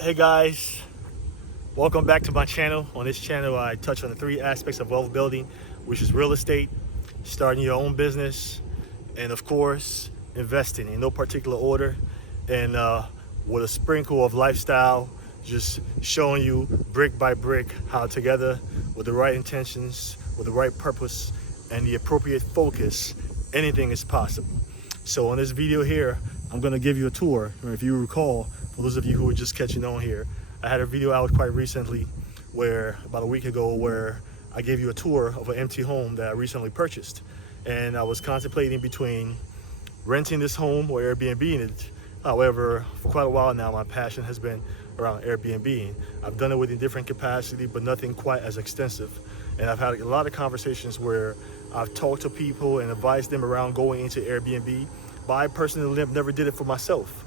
Hey guys, welcome back to my channel. On this channel, I touch on the three aspects of wealth building, which is real estate, starting your own business, and of course, investing in no particular order. And with a sprinkle of lifestyle, just showing you brick by brick how together, with the right intentions, with the right purpose, and the appropriate focus, anything is possible. So on this video here, I'm gonna give you a tour. If you recall, for those of you who are just catching on here, I had a video out quite recently where, about a week ago, where I gave you a tour of an empty home that I recently purchased. And I was contemplating between renting this home or Airbnb it. However, for quite a while now, my passion has been around Airbnb. I've done it with a different capacity, but nothing quite as extensive. And I've had a lot of conversations where I've talked to people and advised them around going into Airbnb, but I personally never did it for myself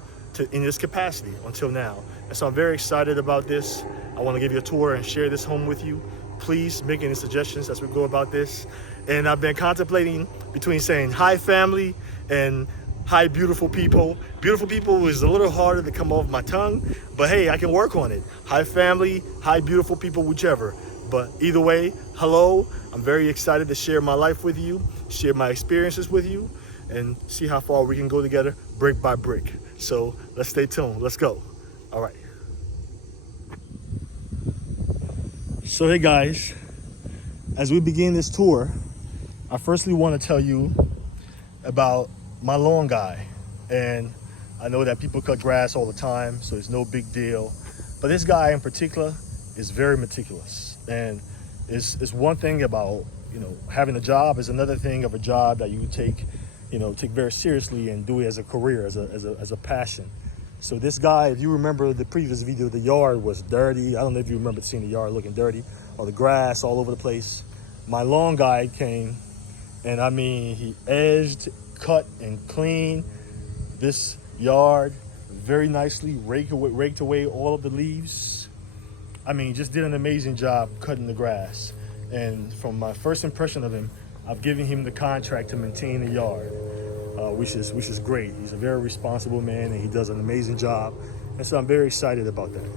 in this capacity until now. And so I'm very excited about this. I want to give you a tour and share this home with you. Please make any suggestions as we go about this. And I've been contemplating between saying hi family and hi beautiful people. Beautiful people is a little harder to come off my tongue, but hey, I can work on it. Hi family, hi beautiful people, whichever. But either way, hello. I'm very excited to share my life with you, share my experiences with you, and see how far we can go together, brick by brick. So let's stay tuned. Let's go. All right. So hey guys, as we begin this tour, I firstly want to tell you about my lawn guy. And I know that people cut grass all the time, so it's no big deal. But this guy in particular is very meticulous. And it's one thing about, having a job, is another thing of a job that you take very seriously and do it as a career, as a passion. So this guy, if you remember the previous video, the yard was dirty. I don't know if you remember seeing the yard looking dirty, or the grass all over the place. My lawn guy came, and I mean, he edged, cut, and cleaned this yard very nicely, raked away all of the leaves. I mean, just did an amazing job cutting the grass. And from my first impression of him, I've given him the contract to maintain the yard, which is great. He's a very responsible man, and he does an amazing job. And so I'm very excited about that.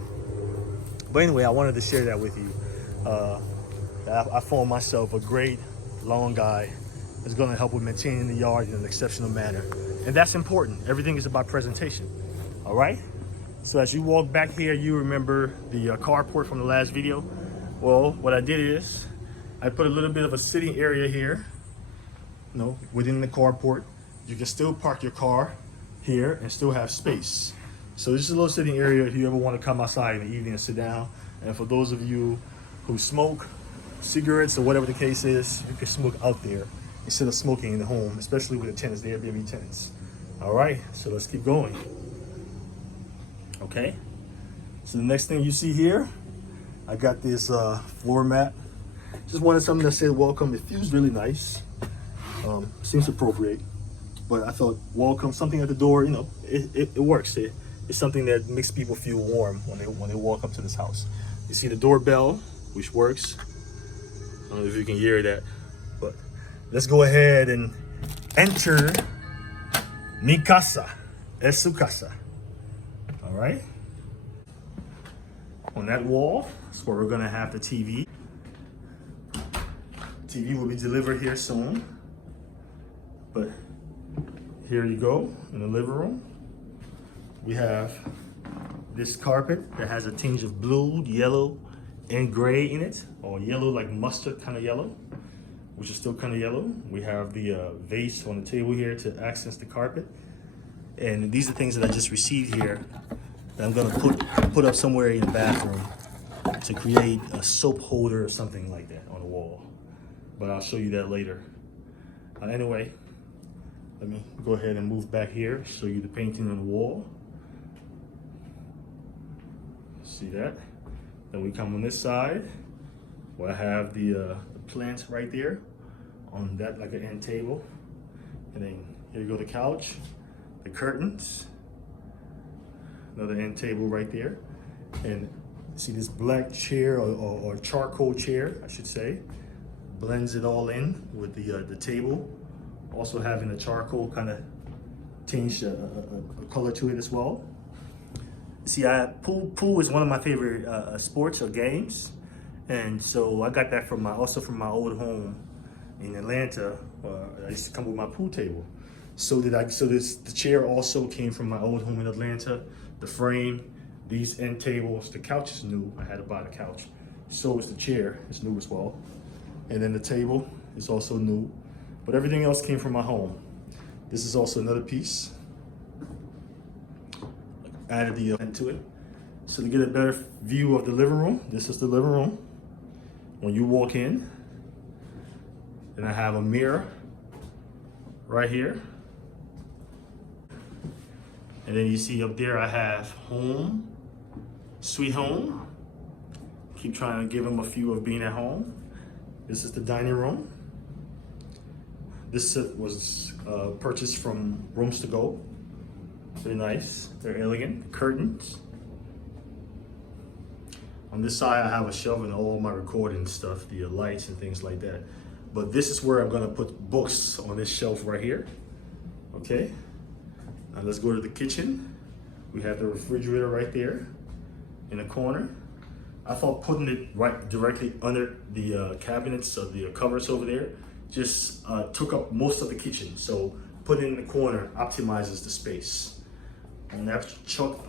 But anyway, I wanted to share that with you. I found myself a great lawn guy that's going to help with maintaining the yard in an exceptional manner. And that's important. Everything is about presentation. All right? So as you walk back here, you remember the carport from the last video. Well, what I did is I put a little bit of a sitting area here, within the carport. You can still park your car here and still have space. So this is a little sitting area if you ever want to come outside in the evening and sit down. And for those of you who smoke cigarettes or whatever the case is, you can smoke out there instead of smoking in the home, especially with the tenants, the Airbnb tenants. All right, so let's keep going. Okay, so the next thing you see here, I got this floor mat. Just wanted something that said welcome. It feels really nice. Seems appropriate, but I thought welcome, something at the door, it works. It's something that makes people feel warm when they walk up to this house. You see the doorbell, which works. I don't know if you can hear that, but let's go ahead and enter mi casa, es su casa. All right. On that wall, that's where we're gonna have the TV. TV will be delivered here soon. But here you go, in the living room. We have this carpet that has a tinge of blue, yellow, and gray in it, or yellow, like mustard kind of yellow, which is still kind of yellow. We have the vase on the table here to accent the carpet. And these are things that I just received here that I'm gonna put up somewhere in the bathroom to create a soap holder or something like that on the wall. But I'll show you that later. Anyway, let me go ahead and move back here, show you the painting on the wall. See that? Then we come on this side, where I have the plants right there on that, like an end table. And then here you go, the couch, the curtains, another end table right there. And see this black chair, or charcoal chair, I should say, blends it all in with the table. Also having a charcoal kind of tinge, a color to it as well. See, pool is one of my favorite sports or games, and so I got that from my old home in Atlanta. I used to come with my pool table. So the chair also came from my old home in Atlanta. The frame, these end tables, the couch is new. I had to buy the couch. So is the chair. It's new as well. And then the table is also new. But everything else came from my home. This is also another piece. Added the into it. So to get a better view of the living room, this is the living room. When you walk in, then I have a mirror right here. And then you see up there I have home, sweet home. Keep trying to give them a feel of being at home. This is the dining room. This set was purchased from Rooms to Go. They're nice, they're elegant. Curtains. On this side I have a shelf and all my recording stuff, the lights and things like that. But this is where I'm gonna put books on this shelf right here. Okay, now let's go to the kitchen. We have the refrigerator right there in the corner. I thought putting it right directly under the cabinets of the cupboards over there just took up most of the kitchen. So putting it in the corner optimizes the space. And that's chuck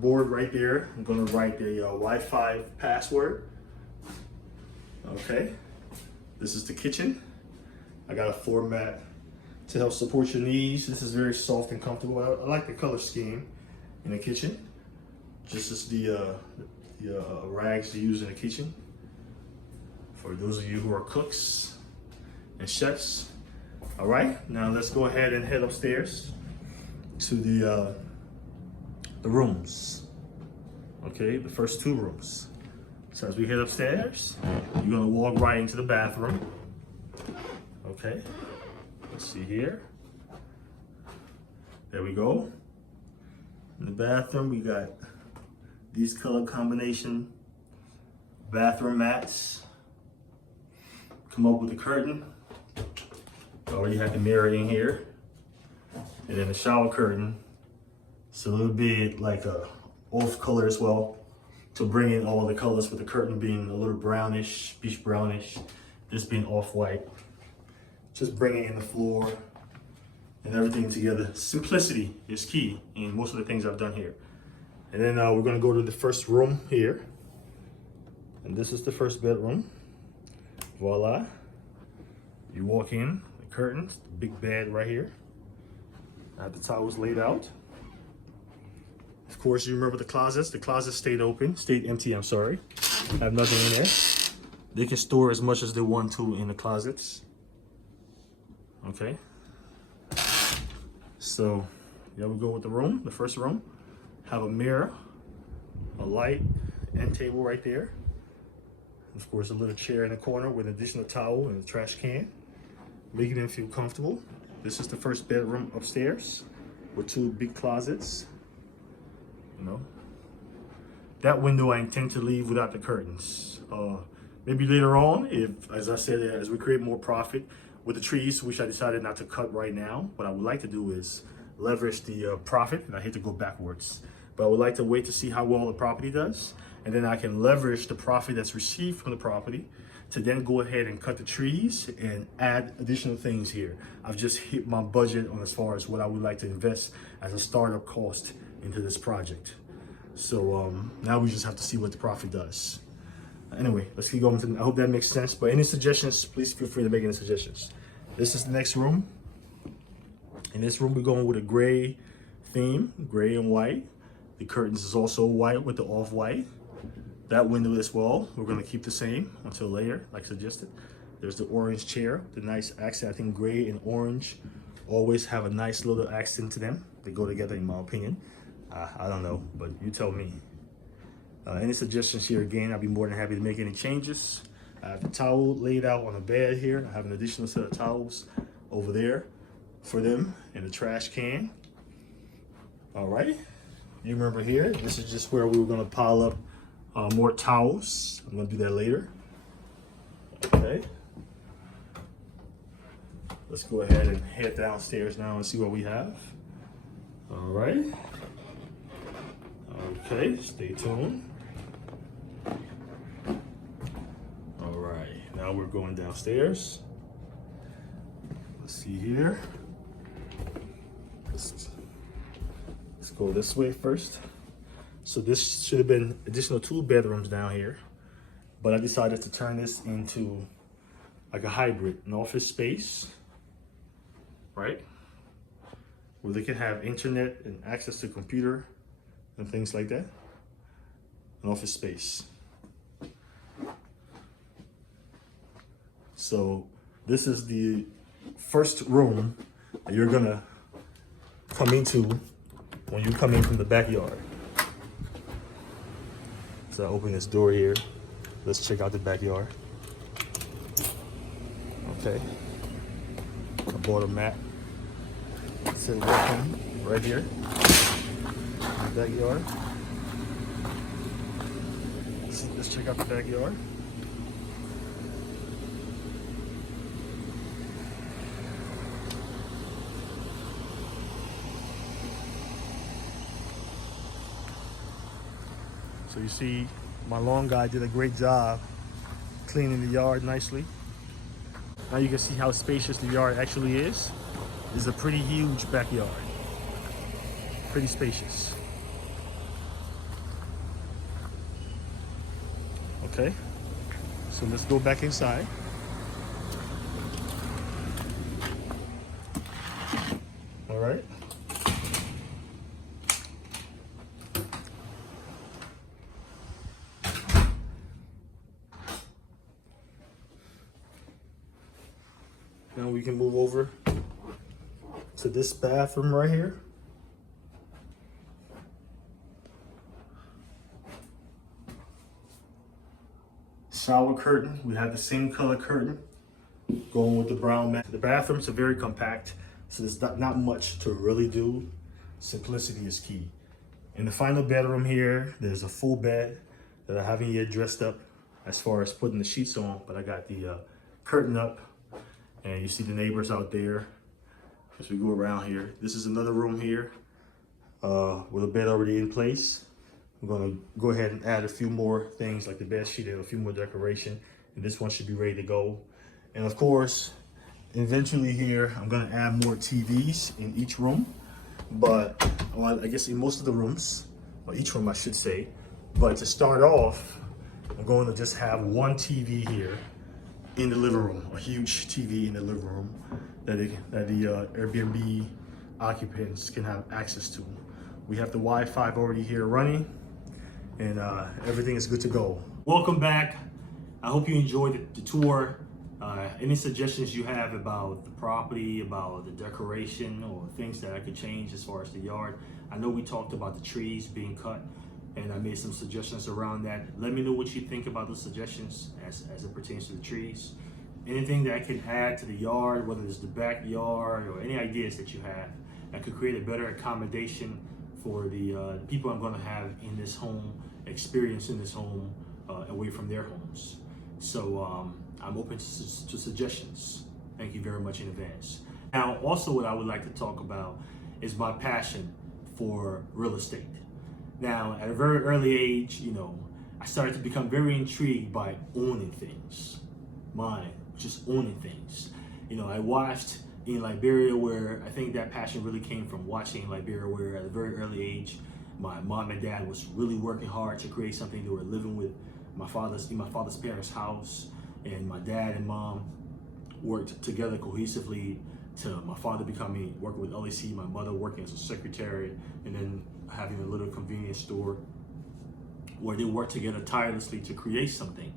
board right there. I'm gonna write the Wi-Fi password. Okay, this is the kitchen. I got a floor mat to help support your knees. This is very soft and comfortable. I like the color scheme in the kitchen. Just as the rags to use in the kitchen. For those of you who are cooks and chefs. All right, now let's go ahead and head upstairs to the rooms. Okay, the first two rooms. So as we head upstairs, you're gonna walk right into the bathroom. Okay, let's see here. There we go. In the bathroom, we got these color combination bathroom mats. Come up with a curtain. Already have the mirror in here. And then the shower curtain. It's a little bit like a off color as well, to bring in all the colors, with the curtain being a little brownish, beach brownish, this being off-white. Just bringing in the floor and everything together. Simplicity is key in most of the things I've done here. And then we're gonna go to the first room here. And this is the first bedroom. Voila. You walk in, the curtains, the big bed right here. I have the towels laid out. Of course, you remember the closets. The closets stayed open, stayed empty, I'm sorry. I have nothing in there. They can store as much as they want to in the closets. Okay. So, yeah, we go with the room, the first room. Have a mirror, a light, end table right there. Of course, a little chair in the corner with an additional towel and a trash can, making them feel comfortable. This is the first bedroom upstairs with two big closets. You know, that window I intend to leave without the curtains. Maybe later on, if, as I said, as we create more profit with the trees, which I decided not to cut right now, what I would like to do is leverage the profit, and I hate to go backwards, but I would like to wait to see how well the property does, and then I can leverage the profit that's received from the property to then go ahead and cut the trees and add additional things here. I've just hit my budget on as far as what I would like to invest as a startup cost into this project. So now we just have to see what the profit does. Anyway, let's keep going. I hope that makes sense. But any suggestions, please feel free to make any suggestions. This is the next room. In this room, we're going with a gray theme, gray and white. The curtains is also white with the off-white. That window as well, we're gonna keep the same until later, like suggested. There's the orange chair, the nice accent. I think gray and orange always have a nice little accent to them. They go together, in my opinion. I don't know, but you tell me. Any suggestions here, again, I'll be more than happy to make any changes. I have the towel laid out on the bed here. I have an additional set of towels over there for them in the trash can. All right, you remember here, this is just where we were gonna pile up more towels. I'm gonna do that later. Okay. Let's go ahead and head downstairs now and see what we have. All right. Okay, stay tuned. All right, now we're going downstairs. Let's see here. Let's go this way first. So this should have been additional 2 bedrooms down here, but I decided to turn this into like a hybrid, an office space, right? Where they can have internet and access to computer and things like that. An office space. So this is the first room that you're gonna come into when you come in from the backyard. So I open this door here. Let's check out the backyard. Okay. I bought a mat. It says welcome right here in the backyard. Let's check out the backyard. So you see, my lawn guy did a great job cleaning the yard nicely. Now you can see how spacious the yard actually is. It's a pretty huge backyard. Pretty spacious. Okay, so let's go back inside. All right. Now we can move over to this bathroom right here. Shower curtain, we have the same color curtain going with the brown mat. The bathrooms are very compact, so there's not much to really do. Simplicity is key. In the final bedroom here, there's a full bed that I haven't yet dressed up as far as putting the sheets on, but I got the curtain up, and you see the neighbors out there as we go around here. This is another room here with a bed already in place. I'm gonna go ahead and add a few more things like the bed sheet and a few more decoration, and this one should be ready to go. And of course, eventually here, I'm gonna add more TVs in each room, but well, I guess in most of the rooms, or each room I should say. But to start off, I'm going to just have one TV here in the living room, a huge TV in the living room that the Airbnb occupants can have access to. We have the Wi-Fi already here running, and everything is good to go. Welcome back. I hope you enjoyed the tour. Any suggestions you have about the property, about the decoration, or things that I could change as far as the yard? I know we talked about the trees being cut, and I made some suggestions around that. Let me know what you think about those suggestions as it pertains to the trees. Anything that I can add to the yard, whether it's the backyard or any ideas that you have that could create a better accommodation for the people I'm going to have in this home, experiencing this home away from their homes. So I'm open to suggestions. Thank you very much in advance. Now, also what I would like to talk about is my passion for real estate. Now, at a very early age, I started to become very intrigued by owning things. Just owning things. I watched in Liberia, where I think that passion really came from watching Liberia, where at a very early age, my mom and dad was really working hard to create something. They were living with my father's parents' house, and my dad and mom worked together cohesively to my father working with LAC, my mother working as a secretary, and then having a little convenience store where they worked together tirelessly to create something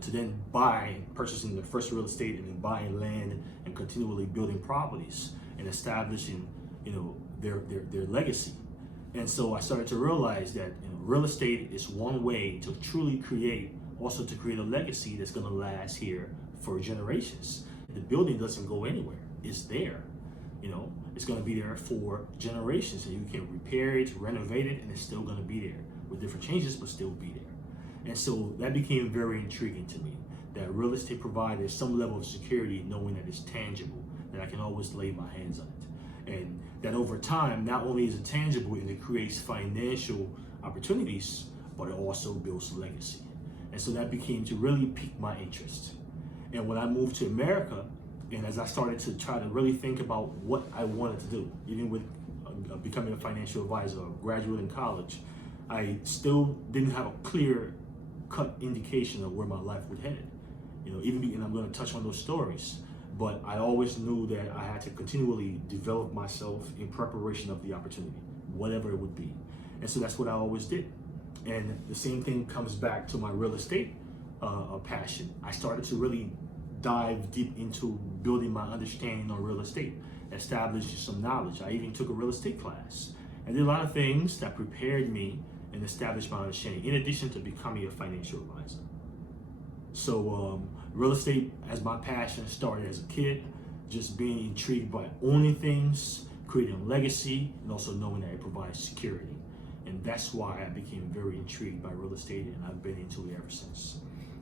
to then purchasing the first real estate, and then buying land and continually building properties and establishing, their legacy. And so I started to realize that real estate is one way to truly create a legacy that's going to last here for generations. The building doesn't go anywhere. It's there. It's going to be there for generations, and you can repair it, renovate it, and it's still going to be there with different changes, but still be there. And so that became very intriguing to me, that real estate provided some level of security, knowing that it's tangible, that I can always lay my hands on it. And that over time, not only is it tangible and it creates financial opportunities, but it also builds legacy. And so that became to really pique my interest. And when I moved to America, and as I started to try to really think about what I wanted to do, even with becoming a financial advisor or graduating college, I still didn't have a clear cut indication of where my life would head. And I'm going to touch on those stories, but I always knew that I had to continually develop myself in preparation of the opportunity, whatever it would be. And so that's what I always did. And the same thing comes back to my real estate passion. I started to really dive deep into building my understanding on real estate, establish some knowledge. I even took a real estate class and did a lot of things that prepared me and established my understanding, in addition to becoming a financial advisor. So real estate as my passion started as a kid, just being intrigued by owning things, creating a legacy, and also knowing that it provides security. And that's why I became very intrigued by real estate, and I've been into it ever since.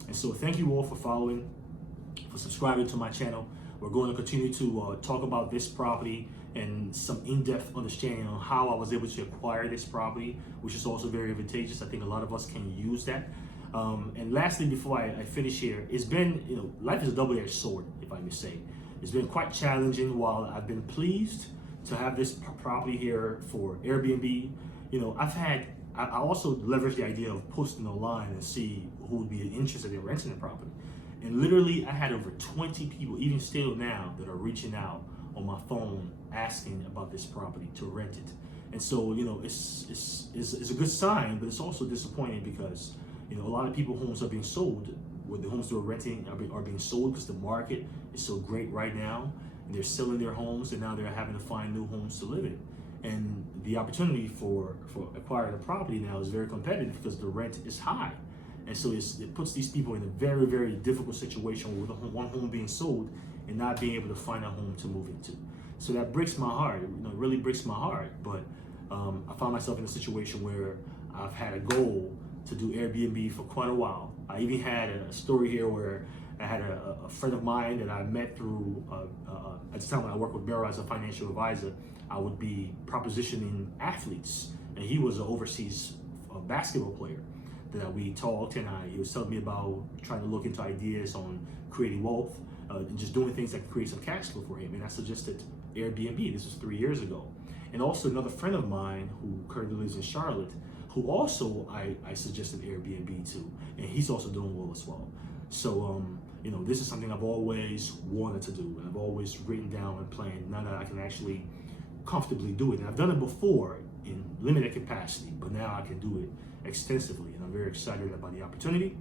And so thank you all for following, for subscribing to my channel. We're going to continue to talk about this property and some in-depth understanding on how I was able to acquire this property, which is also very advantageous. I think a lot of us can use that. And lastly, before I finish here, it's been, life is a double-edged sword, if I may say. It's been quite challenging. While I've been pleased to have this property here for Airbnb, I also leveraged the idea of posting online and see who would be interested in renting the property. And literally, I had over 20 people, even still now, that are reaching out on my phone asking about this property to rent it. And so, it's a good sign, but it's also disappointing because, a lot of people, homes are being sold. With the homes they're renting are being sold because the market is so great right now, and they're selling their homes, and now they're having to find new homes to live in. And the opportunity for acquiring a property now is very competitive because the rent is high. And so it puts these people in a very, very difficult situation with one home being sold and not being able to find a home to move into. So that breaks my heart. It really breaks my heart. But I found myself in a situation where I've had a goal to do Airbnb for quite a while. I even had a story here where I had a friend of mine that I met through, at the time when I worked with Gerald as a financial advisor, I would be propositioning athletes. And he was an overseas basketball player that we talked, and he was telling me about trying to look into ideas on creating wealth and just doing things that could create some cash flow for him. And I suggested Airbnb. This was 3 years ago. And also another friend of mine who currently lives in Charlotte, who also I suggested Airbnb to, and he's also doing well as well. So this is something I've always wanted to do, and I've always written down and planned. Now that I can actually comfortably do it, and I've done it before in limited capacity, but now I can do it extensively, and I'm very excited about the opportunity.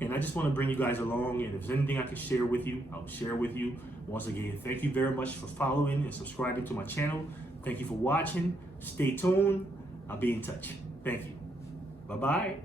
And I just want to bring you guys along, and if there's anything I can share with you, I'll share with you. Once again, thank you very much for following and subscribing to my channel. Thank you for watching. Stay tuned. I'll be in touch. Thank you. Bye-bye.